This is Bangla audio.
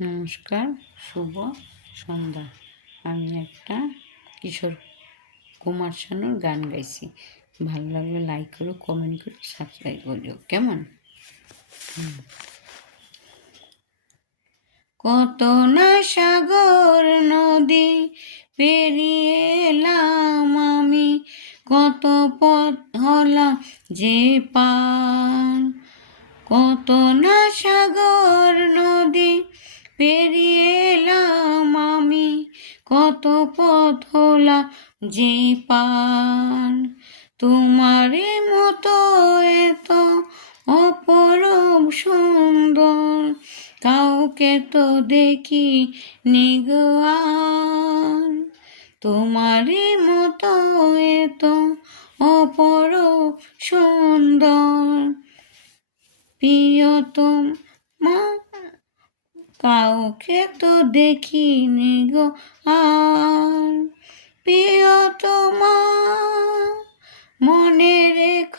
নমস্কার, শুভ সন্ধ্যা। আমি একটা কিশোর কুমার শানুর গান গাইছি। ভালো লাগলে লাইক করো, কমেন্ট করো, সাবস্ক্রাইব করো। কেমন? কত না সাগর নদী পেরিয়ে এলাম আমি, কত পথ হলাম যে পার। কত না সাগর নদী পেরিয়ে এলাম আমি, কত পথ হলাম যে পার। তোমারই মতো এত অপরূপ সুন্দর কাউকে তো দেখি নিগো আর। তোমারই মতো এত অপরূপ সুন্দর প্রিয়তমা কাউকে তো দেখিনি গো আর। প্রিয়তমা মনে রেখো